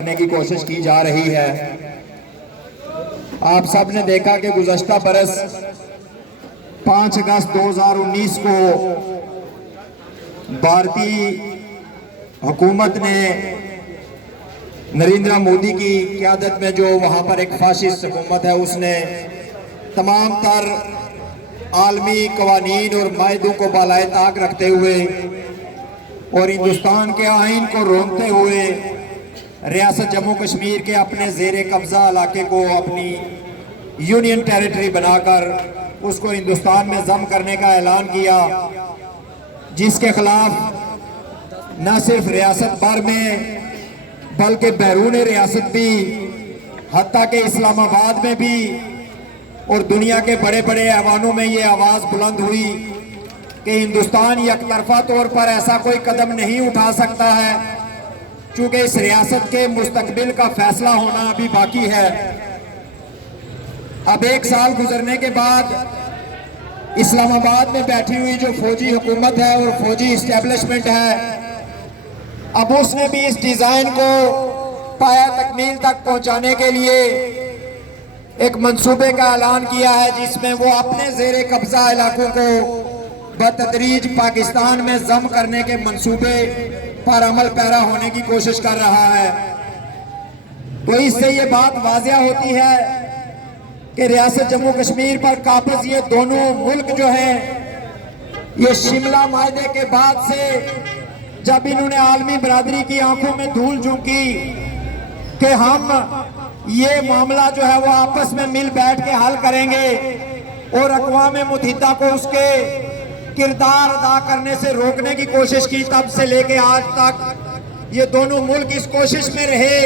کرنے کی کوشش کی جا رہی ہے۔ آپ سب نے دیکھا کہ گزشتہ برس 5 اگست 2019 کو بھارتی حکومت نے نریندر مودی کی قیادت میں جو وہاں پر ایک فاشسٹ حکومت ہے، اس نے تمام تر عالمی قوانین اور معاہدوں کو بالائے طاق رکھتے ہوئے اور ہندوستان کے آئین کو رونتے ہوئے ریاست جموں کشمیر کے اپنے زیر قبضہ علاقے کو اپنی یونین ٹیریٹری بنا کر اس کو ہندوستان میں ضم کرنے کا اعلان کیا، جس کے خلاف نہ صرف ریاست بھر میں بلکہ بیرون ریاست بھی، حتیٰ کہ اسلام آباد میں بھی اور دنیا کے بڑے بڑے ایوانوں میں یہ آواز بلند ہوئی کہ ہندوستان یک طرفہ طور پر ایسا کوئی قدم نہیں اٹھا سکتا ہے، چونکہ اس ریاست کے مستقبل کا فیصلہ ہونا ابھی باقی ہے۔ اب 1 سال گزرنے کے بعد اسلام آباد میں بیٹھی ہوئی جو فوجی حکومت ہے اور فوجی اسٹیبلشمنٹ ہے، اب اس نے بھی اس ڈیزائن کو پایہ تکمیل تک پہنچانے کے لیے ایک منصوبے کا اعلان کیا ہے، جس میں وہ اپنے زیر قبضہ علاقوں کو بتدریج پاکستان میں ضم کرنے کے منصوبے پر عمل پیرا ہونے کی کوشش کر رہا ہے۔ تو اس سے یہ بات واضح ہوتی ہے کہ ریاست جموں کشمیر پر قابض یہ دونوں ملک جو ہیں، یہ شملہ معاہدے کے بعد سے جب انہوں نے عالمی برادری کی آنکھوں میں دھول جھونکی کہ ہم یہ معاملہ جو ہے وہ آپس میں مل بیٹھ کے حل کریں گے اور اقوام متحدہ کو اس کے کردار ادا کرنے سے روکنے کی کوشش کی، تب سے لے کے آج تک یہ دونوں ملک اس کوشش میں رہے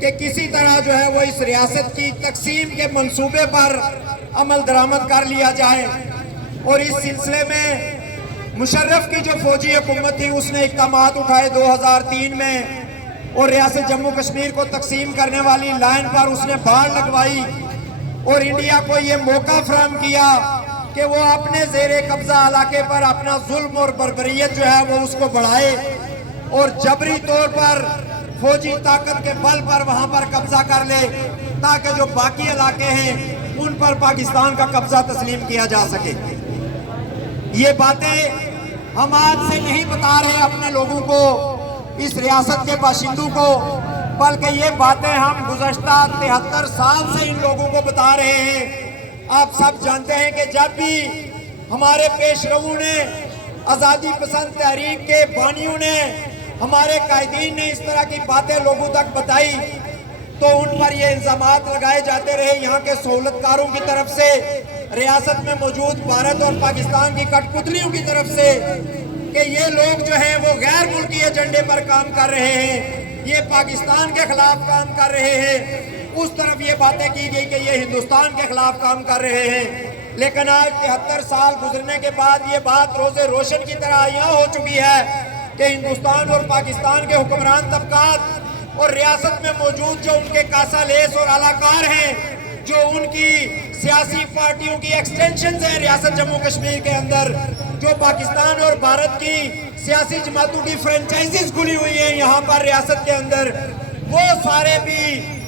کہ کسی طرح جو ہے وہ اس ریاست کی تقسیم کے منصوبے پر عمل درآمد کر لیا جائے۔ اور اس سلسلے میں مشرف کی جو فوجی حکومت تھی، اس نے اقدامات اٹھائے 2003 میں، اور ریاست جموں کشمیر کو تقسیم کرنے والی لائن پر اس نے باڑ لگوائی اور انڈیا کو یہ موقع فراہم کیا کہ وہ اپنے زیر قبضہ علاقے پر اپنا ظلم اور بربریت جو ہے وہ اس کو بڑھائے اور جبری طور پر فوجی طاقت کے بل پر وہاں پر قبضہ کر لے، تاکہ جو باقی علاقے ہیں ان پر پاکستان کا قبضہ تسلیم کیا جا سکے۔ یہ باتیں ہم آج سے نہیں بتا رہے اپنے لوگوں کو، اس ریاست کے باشندوں کو، بلکہ یہ باتیں ہم گزشتہ 73 سال سے ان لوگوں کو بتا رہے ہیں۔ آپ سب جانتے ہیں کہ جب بھی ہمارے پیش رووں نے، آزادی پسند تحریک کے بانیوں نے، ہمارے قائدین نے اس طرح کی باتیں لوگوں تک بتائی تو ان پر یہ الزامات لگائے جاتے رہے یہاں کے سہولت کاروں کی طرف سے، ریاست میں موجود بھارت اور پاکستان کی کٹ پتلیوں کی طرف سے، کہ یہ لوگ جو ہیں وہ غیر ملکی ایجنڈے پر کام کر رہے ہیں، یہ پاکستان کے خلاف کام کر رہے ہیں۔ اس طرف یہ باتیں کی گئی کہ یہ ہندوستان کے خلاف کام کر رہے ہیں، لیکن آج 73 سال گزرنے کے بعد یہ بات روز روشن کی طرح عیاں ہو چکی ہے کہ ہندوستان اور پاکستان کے حکمران طبقات اور ریاست میں موجود جو ان کے کاسا لیس اور اعلیٰ ہیں، جو ان کی سیاسی پارٹیوں کی ایکسٹینشنز ہیں ریاست جموں کشمیر کے اندر، جو پاکستان اور بھارت کی سیاسی جماعتوں کی فرنچائزز کھلی ہوئی ہیں یہاں پر ریاست کے اندر، وہ سارے بھی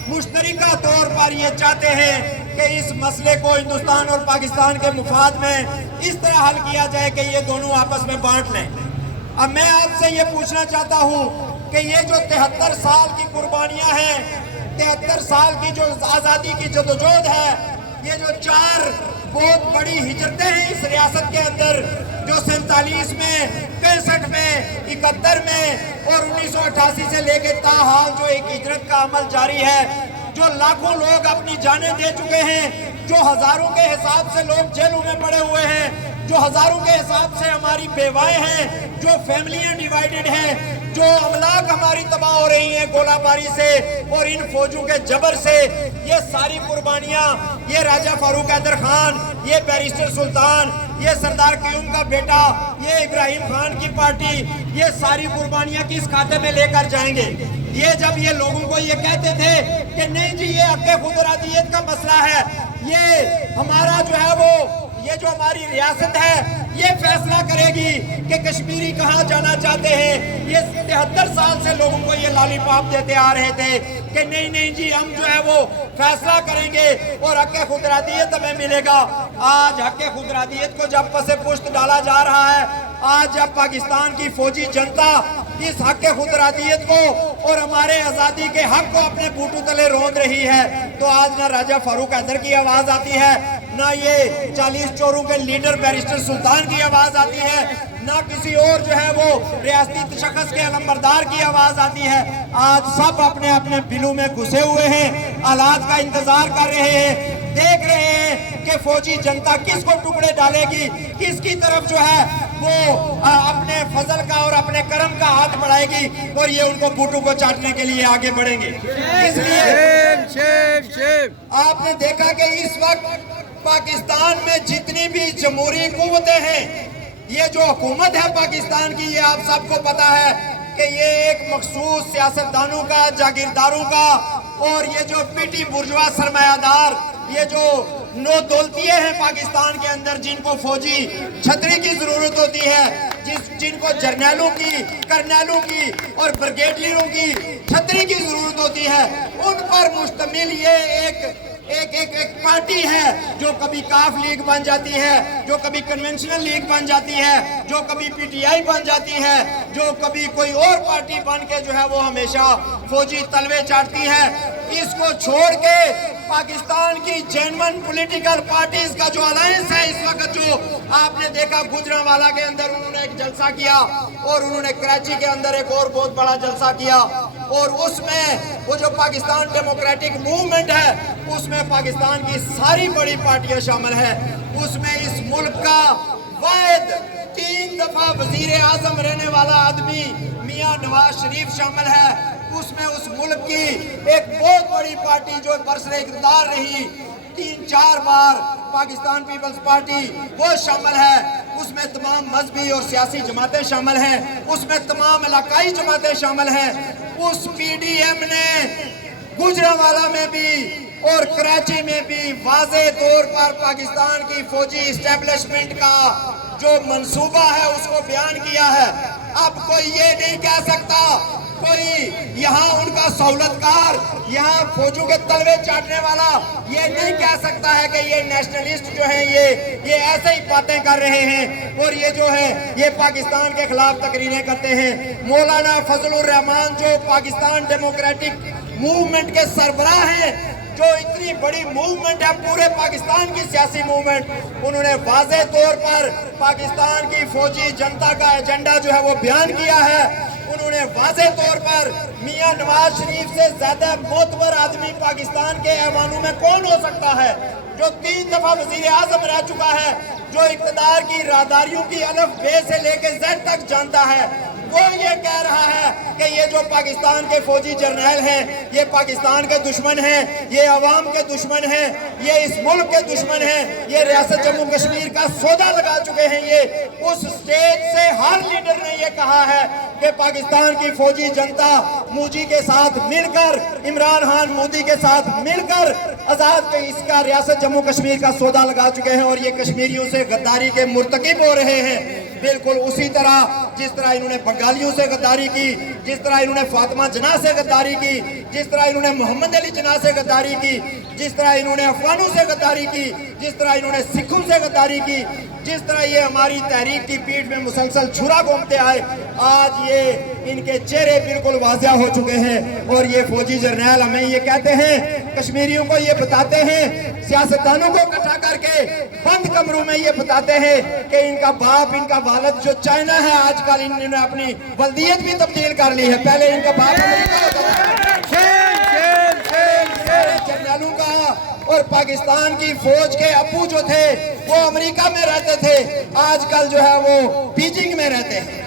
مشترکہ طور پر یہ چاہتے ہیں کہ اس مسئلے کو ہندوستان اور پاکستان کے مفاد میں اس طرح حل کیا جائے کہ یہ دونوں آپس میں بانٹ لیں۔ اب میں آپ سے یہ پوچھنا چاہتا ہوں کہ یہ جو 73 سال کی قربانیاں ہیں، 73 سال کی جو آزادی کی جدوجہد ہے، یہ جو 4 بہت بڑی ہجرتیں ہیں اس ریاست کے اندر، جو 47 میں، 65 میں، 71 میں اور 1988 سے لے کے تاحال جو ایک ہجرت کا عمل جاری ہے، جو لاکھوں لوگ اپنی جانیں دے چکے ہیں، جو ہزاروں کے حساب سے لوگ جیلوں میں پڑے ہوئے ہیں، جو ہزاروں کے حساب سے ہماری بیوائیں ہیں، جو فیملیاں ڈیوائیڈڈ ہیں، جو املاک ہماری تباہ ہو رہی ہیں گولہ باری سے اور ان فوجوں کے جبر سے، یہ ساری قربانیاں، یہ راجہ فاروق حیدر خان، یہ بیرسٹر سلطان، یہ سردار قیوم کا بیٹا، یہ ابراہیم خان کی پارٹی، یہ ساری قربانیاں کس کھاتے میں لے کر جائیں گے؟ یہ جب یہ لوگوں کو یہ کہتے تھے کہ نہیں جی یہ حق خود ارادیت کا مسئلہ ہے، یہ ہمارا جو ہے وہ یہ جو ہماری ریاست ہے یہ فیصلہ کرے گی کہ کشمیری کہاں جانا چاہتے ہیں۔ یہ 73 سال سے لوگوں کو یہ لالی پاپ دیتے آ رہے تھے کہ نہیں جی ہم جو ہے وہ فیصلہ کریں گے اور حق خودارادیت ہمیں ملے گا۔ آج حق خودارادیت کو جب پس پشت ڈالا جا رہا ہے، آج جب پاکستان کی فوجی جنتا اس حق خودارادیت کو اور ہمارے آزادی کے حق کو اپنے بوٹو تلے روند رہی ہے، تو آج نہ راجہ فاروق حیدر کی آواز آتی ہے، نہ یہ 40 چوروں کے لیڈر بیرسٹر سلطان کی آواز آتی ہے، نہ کسی اور جو ہے وہ ریاستی تشخص کے علمبردار کی آواز آتی ہے۔ آج سب اپنے اپنے بلوں میں گھسے ہوئے ہیں، حالات کا انتظار کر رہے ہیں، دیکھ رہے ہیں کہ فوجی جنتا کس کو ٹکڑے ڈالے گی، کس کی طرف جو ہے وہ اپنے فضل کا اور اپنے کرم کا ہاتھ بڑھائے گی اور یہ ان کو بوٹو کو چاٹنے کے لیے آگے بڑھیں گے۔ اس لیے آپ نے دیکھا کہ اس وقت پاکستان میں جتنی بھی جمہوری قوتیں ہیں، یہ جو حکومت ہے پاکستان کی، یہ آپ سب کو پتا ہے کہ یہ ایک مخصوص سیاستدانوں کا، جاگیرداروں کا اور یہ جو پیٹی برجوا سرمایہ دار، یہ جو نو دولتیے ہیں پاکستان کے اندر، جن کو فوجی چھتری کی ضرورت ہوتی ہے، جن کو جرنیلوں کی، کرنیلوں کی اور بریگیڈیئروں کی چھتری کی ضرورت ہوتی ہے، ان پر مشتمل یہ ایک پارٹی ہے جو کبھی کاف لیگ بن جاتی ہے، جو کبھی کنونشنل لیگ بن جاتی ہے، جو کبھی پی ٹی آئی بن جاتی ہے، جو کبھی کوئی اور پارٹی بن کے جو ہے وہ ہمیشہ فوجی تلوے چاٹتی ہے۔ اس کو چھوڑ کے پاکستان کی جینون پولیٹیکل پارٹیز کا جو الائنس ہے اس وقت، جو آپ نے دیکھا گجرانوالہ کے اندر انہوں نے ایک جلسہ کیا اور انہوں نے کراچی کے اندر ایک اور بہت بڑا جلسہ کیا، اور اس میں وہ جو پاکستان ڈیموکریٹک موومنٹ ہے اس میں پاکستان کی ساری بڑی پارٹیاں شامل ہیں۔ اس میں اس ملک کا واحد 3 دفعہ وزیر اعظم رہنے والا آدمی میاں نواز شریف شامل ہے۔ اس میں اس ملک کی ایک بہت بڑی پارٹی جو برسر اقتدار رہی 3-4 بار، پاکستان پیپلز پارٹی، وہ شامل ہے۔ اس میں تمام مذہبی اور سیاسی جماعتیں شامل ہیں، اس میں تمام علاقائی جماعتیں شامل ہیں۔ اس پی ڈی ایم نے گجرانوالہ میں بھی اور کراچی میں بھی واضح طور پر پاکستان کی فوجی اسٹیبلشمنٹ کا جو منصوبہ ہے اس کو بیان کیا ہے۔ اب کوئی یہ نہیں کہہ سکتا، کوئی یہاں ان کا سہولت کار، یہاں فوجوں کے تلوے چاٹنے والا یہ نہیں کہہ سکتا ہے کہ یہ نیشنلسٹ جو ہیں یہ ایسے ہی باتیں کر رہے ہیں اور یہ جو ہے یہ پاکستان کے خلاف تقریریں کرتے ہیں۔ مولانا فضل الرحمان جو پاکستان ڈیموکریٹک موومنٹ کے سربراہ ہیں، جو اتنی بڑی موومنٹ ہے پورے پاکستان کی سیاسی موومنٹ، انہوں نے واضح طور پر پاکستان کی فوجی جنتا کا ایجنڈا جو ہے وہ بیان کیا ہے۔ انہوں نے واضح طور پر میاں نواز شریف سے زیادہ معتبر آدمی پاکستان کے ایوانوں میں کون ہو سکتا ہے، جو 3 دفعہ وزیر اعظم رہ چکا ہے، جو اقتدار کی راہداریوں کی الف بے سے لے کے زیڈ تک جانتا ہے، وہ یہ کہہ رہا ہے کہ یہ جو پاکستان کے فوجی جرنیل ہیں یہ پاکستان کے دشمن ہیں، یہ عوام کے دشمن ہیں، یہ اس ملک کے دشمن ہیں، یہ ریاست جموں کشمیر کا سودا لگا چکے ہیں۔ یہ اس سٹیج سے ہر لیڈر نے یہ کہا ہے کہ پاکستان کی فوجی جنتا موجی کے ساتھ مل کر، عمران خان مودی کے ساتھ مل کر آزاد کے اس کا ریاست جموں کشمیر کا سودا لگا چکے ہیں اور یہ کشمیریوں سے غداری کے مرتکب ہو رہے ہیں۔ بالکل اسی طرح جس طرح انہوں نے بنگالیوں سے غداری کی، جس طرح انہوں نے فاطمہ جناح سے غداری کی، جس طرح انہوں نے محمد علی جناح سے غداری کی، جس طرح انہوں نے افغانوں سے غداری کی، جس طرح انہوں نے سکھوں سے غداری کی، جس طرح یہ ہماری تحریک کی پیٹھ میں مسلسل چھرا گھومتے آئے، آج یہ ان کے چہرے بالکل واضح ہو چکے ہیں اور یہ فوجی جرنیل ہمیں یہ کہتے ہیں، کشمیریوں کو یہ بتاتے ہیں، سیاستدانوں کو اکٹھا کر کے بند کمروں میں یہ بتاتے ہیں کہ ان کا باپ، ان کا والد جو چائنا ہے، آج کل انہوں نے اپنی ولدیت بھی تبدیل کر لی ہے، پہلے ان کا باپ امریکہ ہوتا تھا۔ جرنیلوں کا اور پاکستان کی فوج کے ابو جو تھے وہ امریکہ میں رہتے تھے، آج کل جو ہے وہ بیجنگ میں رہتے ہیں۔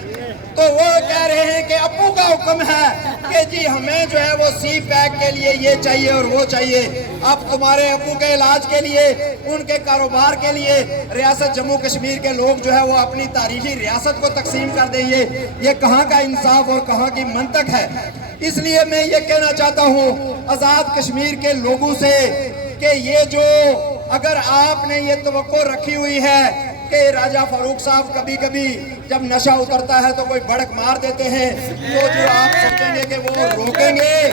تو وہ کہہ رہے ہیں کہ ابو کا حکم ہے کہ جی ہمیں جو ہے وہ سی پیک کے لیے یہ چاہیے اور وہ چاہیے۔ اب تمہارے ابو کے علاج کے لیے، ان کے کاروبار کے لیے ریاست جموں کشمیر کے لوگ جو ہے وہ اپنی تاریخی ریاست کو تقسیم کر دیں گے، یہ کہاں کا انصاف اور کہاں کی منطق ہے؟ اس لیے میں یہ کہنا چاہتا ہوں آزاد کشمیر کے لوگوں سے کہ یہ جو اگر آپ نے یہ توقع رکھی ہوئی ہے کہ راجہ فاروق صاحب کبھی کبھی جب نشہ اترتا ہے تو کوئی بڑک مار دیتے ہیں، تو جو آپ سوچیں گے کہ وہ روکیں گے،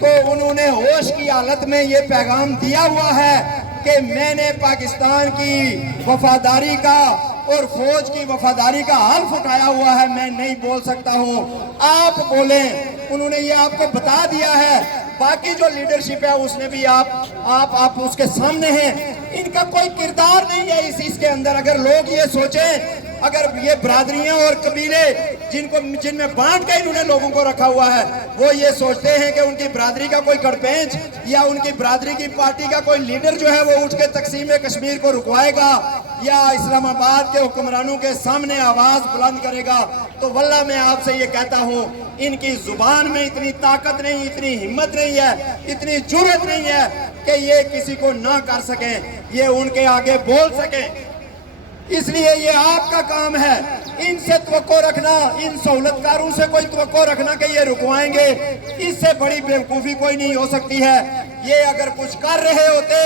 تو انہوں نے ہوش کی حالت میں یہ پیغام دیا ہوا ہے کہ میں نے پاکستان کی وفاداری کا اور فوج کی وفاداری کا حلف اٹھایا ہوا ہے، میں نہیں بول سکتا ہوں، آپ بولیں۔ انہوں نے یہ آپ کو بتا دیا ہے۔ باقی جو لیڈرشپ ہے اس نے بھی آپ اس کے سامنے ہیں، ان کا کوئی کردار نہیں ہے اس کے اندر۔ اگر لوگ یہ سوچیں، اگر یہ برادریاں اور قبیلے جن میں بانٹ کے انہوں نے لوگوں کو رکھا ہوا ہے، وہ یہ سوچتے ہیں کہ ان کی برادری کا کوئی گڑپینچ یا ان کی برادری کی پارٹی کا کوئی لیڈر جو ہے وہ اٹھ کے تقسیم کشمیر کو رکوائے گا یا اسلام آباد کے حکمرانوں کے سامنے آواز بلند کرے گا، تو واللہ میں آپ سے یہ کہتا ہوں، ان کی زبان میں اتنی طاقت نہیں، اتنی ہمت نہیں ہے، اتنی جرأت نہیں ہے کہ یہ کسی کو نہ کر سکیں، یہ ان کے آگے بول سکیں۔ اس لیے یہ آپ کا کام ہے ان سے توقع رکھنا، ان سہولت کاروں سے کوئی توقع رکھنا کہ یہ رکوائیں گے، اس سے بڑی بیوقوفی کوئی نہیں ہو سکتی ہے۔ یہ اگر کچھ کر رہے ہوتے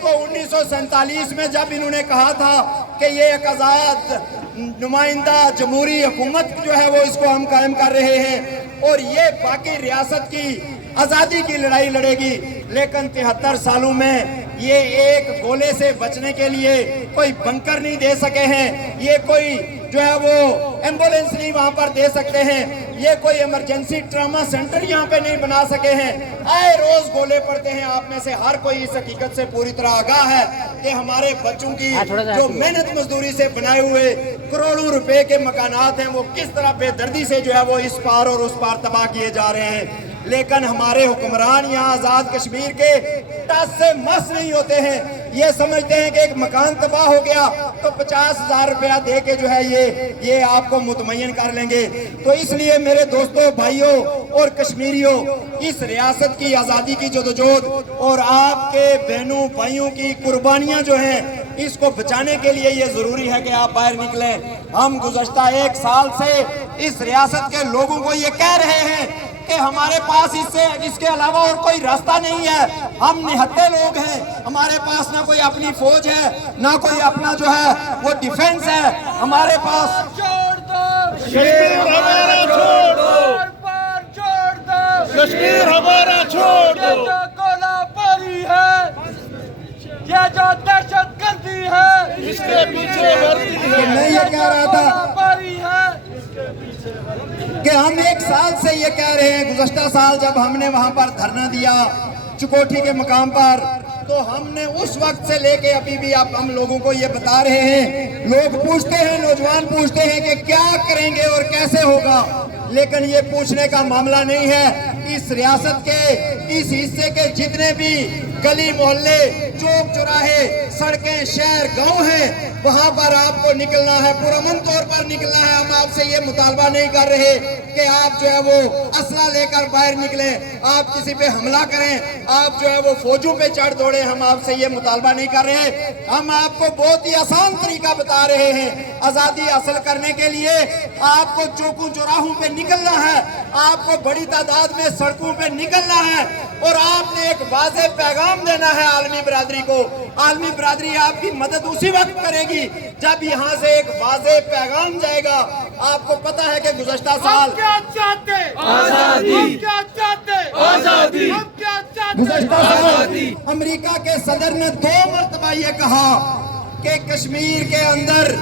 تو 1947 میں جب انہوں نے کہا تھا کہ یہ ایک آزاد نمائندہ جمہوری حکومت جو ہے وہ اس کو ہم قائم کر رہے ہیں اور یہ باقی ریاست کی آزادی کی لڑائی لڑے گی، لیکن 73 سالوں میں یہ ایک گولے سے بچنے کے لیے کوئی بنکر نہیں دے سکے ہیں، یہ کوئی جو ہے وہ ایمبولنس نہیں وہاں پر دے سکتے ہیں، یہ کوئی ایمرجنسی ٹراما سینٹر یہاں پہ نہیں بنا سکے ہیں۔ آئے روز گولے پڑتے ہیں، آپ میں سے ہر کوئی اس حقیقت سے پوری طرح آگاہ ہے کہ ہمارے بچوں کی جو محنت مزدوری سے بنائے ہوئے کروڑوں روپے کے مکانات ہیں وہ کس طرح بے دردی سے جو ہے وہ اس پار اور اس پار تباہ کیے جا رہے ہیں، لیکن ہمارے حکمران یہاں آزاد کشمیر کے ٹس سے مس نہیں ہوتے ہیں۔ یہ سمجھتے ہیں کہ ایک مکان تباہ ہو گیا تو 50,000 روپیہ دے کے جو ہے یہ آپ کو مطمئن کر لیں گے۔ تو اس لیے میرے دوستوں، بھائیوں اور کشمیریوں، اس ریاست کی آزادی کی جدوجہد اور آپ کے بہنوں بھائیوں کی قربانیاں جو ہیں، اس کو بچانے کے لیے یہ ضروری ہے کہ آپ باہر نکلیں۔ ہم گزشتہ 1 سال سے اس ریاست کے لوگوں کو یہ کہہ رہے ہیں کہ ہمارے پاس اس کے علاوہ اور کوئی راستہ نہیں ہے، ہم نہتے لوگ ہیں، ہمارے پاس نہ کوئی اپنی فوج ہے، نہ کوئی اپنا جو ہے وہ ڈیفنس ہے، ہمارے پاس کشمیر ہمارا چھوڑ دو، کشمیر ہمارا چھوڑ دو، یہ جو گولہ باری ہے، یہ جو دہشت گردی ہے، اس کے پیچھے ورزی ہے۔ میں یہ کہہ رہا تھا گولہ باری ہے کہ ہم 1 سال سے یہ کہہ رہے ہیں، گزشتہ سال جب ہم نے وہاں پر دھرنا دیا چکوٹھی کے مقام پر، تو ہم نے اس وقت سے لے کے ابھی بھی ہم لوگوں کو یہ بتا رہے ہیں، لوگ پوچھتے ہیں، نوجوان پوچھتے ہیں کہ کیا کریں گے اور کیسے ہوگا، لیکن یہ پوچھنے کا معاملہ نہیں ہے۔ اس ریاست کے اس حصے کے جتنے بھی گلی محلے، چوک چوراہے، سڑکیں، شہر، گاؤں ہیں، وہاں پر آپ کو نکلنا ہے، پرامن طور پر نکلنا ہے۔ ہم آپ سے یہ مطالبہ نہیں کر رہے کہ آپ جو ہے وہ اسلحہ لے کر باہر نکلیں، آپ کسی پہ حملہ کریں، آپ جو ہے وہ فوجوں پہ چڑھ دوڑیں، ہم آپ سے یہ مطالبہ نہیں کر رہے۔ ہم آپ کو بہت ہی آسان طریقہ بتا رہے ہیں۔ آزادی حاصل کرنے کے لیے آپ کو چوکوں چوراہوں پہ نکلنا ہے، آپ کو بڑی تعداد میں سڑکوں پہ نکلنا ہے اور آپ نے ایک واضح پیغام دینا ہے عالمی برادری کو۔ عالمی برادری آپ کی مدد اسی وقت کرے گی جب یہاں سے ایک واضح پیغام جائے گا۔ آپ کو پتا ہے کہ گزشتہ سال ہم کیا چاہتے؟ آزادی۔ ہم کیا چاہتے؟ آزادی۔ ہم کیا چاہتے؟ گزشتہ سال امریکہ کے صدر نے 2 مرتبہ یہ کہا کہ کشمیر کے اندر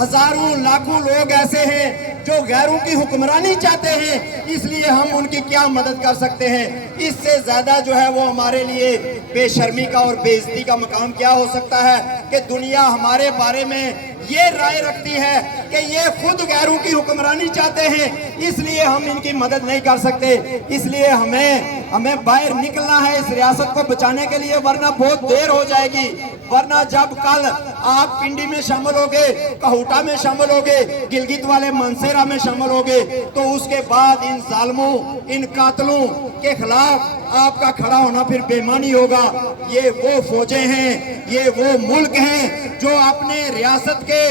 ہزاروں لاکھوں لوگ ایسے ہیں جو غیروں کی حکمرانی چاہتے ہیں، اس لیے ہم ان کی کیا مدد کر سکتے ہیں۔ اس سے زیادہ جو ہے وہ ہمارے لیے بے شرمی کا اور بے عزتی کا مقام کیا ہو سکتا ہے کہ دنیا ہمارے بارے میں یہ رائے رکھتی ہے کہ یہ خود غیروں کی حکمرانی چاہتے ہیں، اس لیے ہم ان کی مدد نہیں کر سکتے۔ اس لیے ہمیں باہر نکلنا ہے اس ریاست کو بچانے کے لیے، ورنہ بہت دیر ہو جائے گی، ورنہ جب کل آپ پنڈی میں شامل ہوگے، کہوٹا میں شامل ہوگے، گلگت والے منسیرہ میں شامل ہوگے، تو اس کے بعد ان ظالموں، ان قاتلوں کے خلاف آپ کا کھڑا ہونا پھر بے معنی ہوگا۔ یہ وہ فوجیں ہیں، یہ وہ ملک ہیں جو اپنے ریاست کے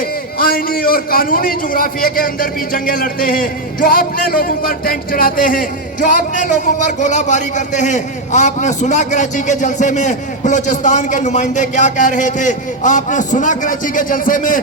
آئینی اور قانونی جغرافیے کے اندر بھی جنگیں لڑتے ہیں، جو اپنے لوگوں پر ٹینک چلاتے ہیں، جو اپنے لوگوں پر گولہ باری کرتے ہیں۔ آپ نے سنا کراچی کے جلسے میں بلوچستان کے نمائندے کیا کہہ رہے تھے، آپ نے سنا کراچی کے جلسے میں